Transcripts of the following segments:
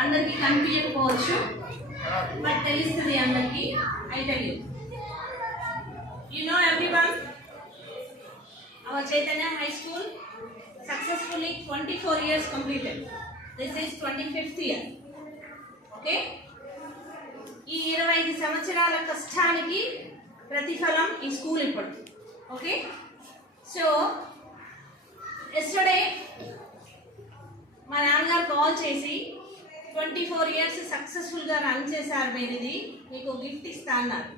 అందరికీ కనిపించకపోవచ్చు, బట్ తెలుస్తుంది అందరికీ. I tell you. You know everyone, our Chaitanya High School successfully 24 years completed. This is 25th year. Okay? ఈ 25 సంవత్సరాల కష్టానికి ప్రతిఫలం ఈ స్కూల్ ఇప్పుడు. ఓకే, సో ఎస్టర్డే మా నాన్నగారు కాల్ చేసి 24 ఇయర్స్ సక్సెస్ఫుల్గా రన్ చేశారు, మీరిది మీకు గిఫ్ట్ ఇస్తా అన్నారు.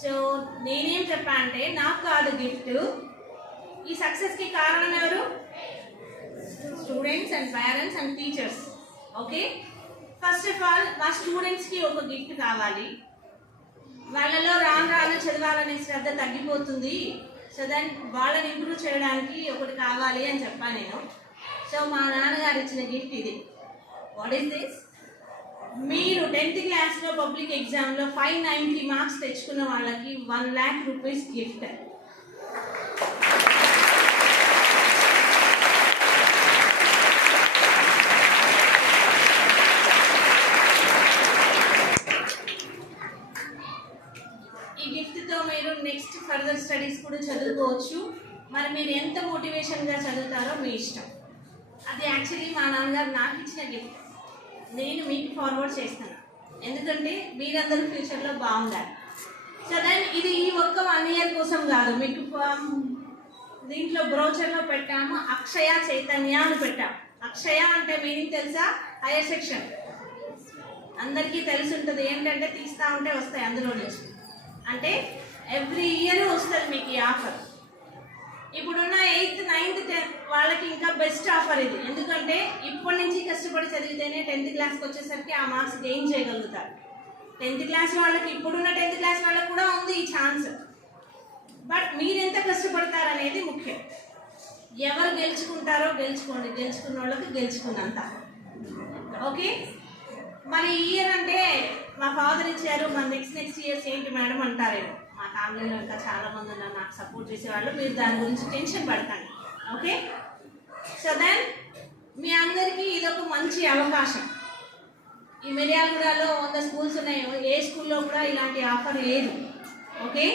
సో నేనేం చెప్పా అంటే, నాకు కాదు గిఫ్ట్, ఈ సక్సెస్కి కారణం ఎవరు? Students and parents and teachers. Okay, first of all మా స్టూడెంట్స్కి ఒక గిఫ్ట్ కావాలి. వాళ్ళలో రాను రాను చదవాలనే శ్రద్ధ తగ్గిపోతుంది, సో దాన్ని వాళ్ళని ఇంప్రూవ్ చేయడానికి ఒకటి కావాలి అని చెప్పాను నేను. సో మా నాన్నగారు ఇచ్చిన గిఫ్ట్ ఇది. What is this? మీరు 10th క్లాస్లో పబ్లిక్ ఎగ్జామ్లో 590 మార్క్స్ తెచ్చుకున్న వాళ్ళకి 1 lakh rupees గిఫ్ట్. ఈ గిఫ్ట్తో మీరు నెక్స్ట్ ఫర్దర్ స్టడీస్ కూడా చదువుకోవచ్చు. మరి మీరు ఎంత మోటివేషన్గా చదువుతారో మీ ఇష్టం. అది యాక్చువల్లీ మా నాన్నగారు నాకు ఇచ్చిన గిఫ్ట్, నేను మీకు ఫార్వర్డ్ చేస్తాను, ఎందుకంటే మీరందరూ ఫ్యూచర్లో బాగుండాలి. సో దెన్ ఇది ఈ ఒక్క 1 year కోసం కాదు, మీకు దీంట్లో బ్రోచర్లో పెట్టాము, అక్షయ చైతన్య అని పెట్టాము. అక్షయ అంటే మీనింగ్ తెలుసా? Higher section. అందరికీ తెలిసి ఉంటుంది, ఏంటంటే తీస్తూ ఉంటే వస్తాయి అందులో నుంచి. అంటే ఎవ్రీ ఇయర్ వస్తుంది మీకు ఈ ఆఫర్. ఇప్పుడున్న 8th 9th 10th వాళ్ళకి ఇంకా బెస్ట్ ఆఫర్ ఇది, ఎందుకంటే ఇప్పటి నుంచి కష్టపడి చదివితేనే 10th క్లాస్కి వచ్చేసరికి ఆ మార్క్స్ గెయిన్ చేయగలుగుతారు. 10th క్లాస్ వాళ్ళకి, ఇప్పుడున్న 10th క్లాస్ వాళ్ళకి కూడా ఉంది ఈ ఛాన్స్, బట్ మీరు ఎంత కష్టపడతారనేది ముఖ్యం. ఎవరు గెలుచుకుంటారో గెలుచుకోండి, గెలుచుకున్న వాళ్ళకి గెలుచుకున్నంత. ఓకే, మరి ఈ ఇయర్ అంటే మా ఫాదర్ ఇచ్చారు, మన నెక్స్ట్ ఇయర్స్ ఏంటి మేడం అంటారేమో. మా ఫ్యామిలీలో ఇంకా చాలామంది ఉన్నారు నాకు సపోర్ట్ చేసేవాళ్ళు, మీరు దాని గురించి టెన్షన్ పడకండి. ఓకే, సో దెన్ మీ అందరికీ ఇదొక మంచి అవకాశం. ఈ మిర్యాలగూడలో 100 స్కూల్స్ ఉన్నాయి, ఏ స్కూల్లో కూడా ఇలాంటి ఆఫర్ లేదు. ఓకే,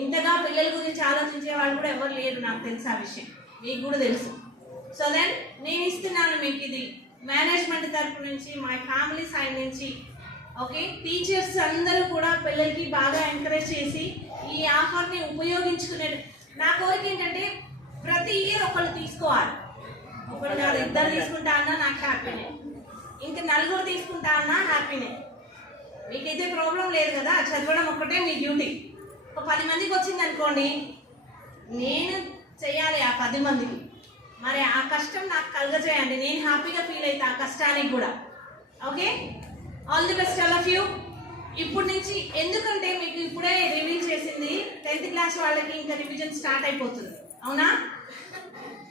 ఇంతగా పిల్లల గురించి ఆలోచించే వాళ్ళు కూడా ఎవరు లేరు, నాకు తెలుసు ఆ విషయం, మీకు కూడా తెలుసు. సో దెన్ నేను ఇస్తున్నాను మీకు ఇది మేనేజ్మెంట్ తరపు నుంచి, మా ఫ్యామిలీ సైడ్ నుంచి. ఓకే, టీచర్స్ అందరూ కూడా పిల్లలకి బాగా ఎంకరేజ్ చేసి ఈ ఆఫర్ని ఉపయోగించుకునే. నా కోరిక ఏంటంటే ప్రతి ఇయర్ ఒకళ్ళు తీసుకోవాలి, ఒకళ్ళు కాదు, 2 తీసుకుంటా అన్నా నాకు హ్యాపీనే, ఇంకా 4 తీసుకుంటా అన్నా హ్యాపీనే. మీకైతే ప్రాబ్లం లేదు కదా, చదవడం ఒక్కటే మీ డ్యూటీ. ఒక 10 మందికి వచ్చింది అనుకోండి, నేను చేయాలి ఆ 10 మందికి, మరి ఆ కష్టం నాకు కలుగజేయండి, నేను హ్యాపీగా ఫీల్ అవుతా ఆ కష్టానికి కూడా. Okay, all the best all of you. ఇప్పుడు నుంచి, ఎందుకంటే మీకు ఇప్పుడే రివీల్ చేసింది 10th క్లాస్ వాళ్ళకి ఇంకా రివిజన్ స్టార్ట్ అయిపోతుంది, అవునా?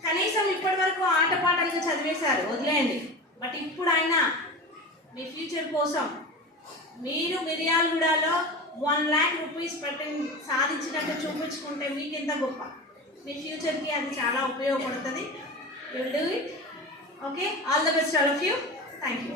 కనీసం ఇప్పటి వరకు ఆటపాటలుగా చదివేశారు, వదిలేయండి. బట్ ఇప్పుడైనా మీ ఫ్యూచర్ కోసం మీరు మిర్యాలగూడలో 1 lakh rupees సాధించినట్టు చూపించుకుంటే మీకు ఎంత గొప్ప. మీ ఫ్యూచర్కి అది చాలా ఉపయోగపడుతుంది. You will do it. Okay, all the best all of you. Thank you.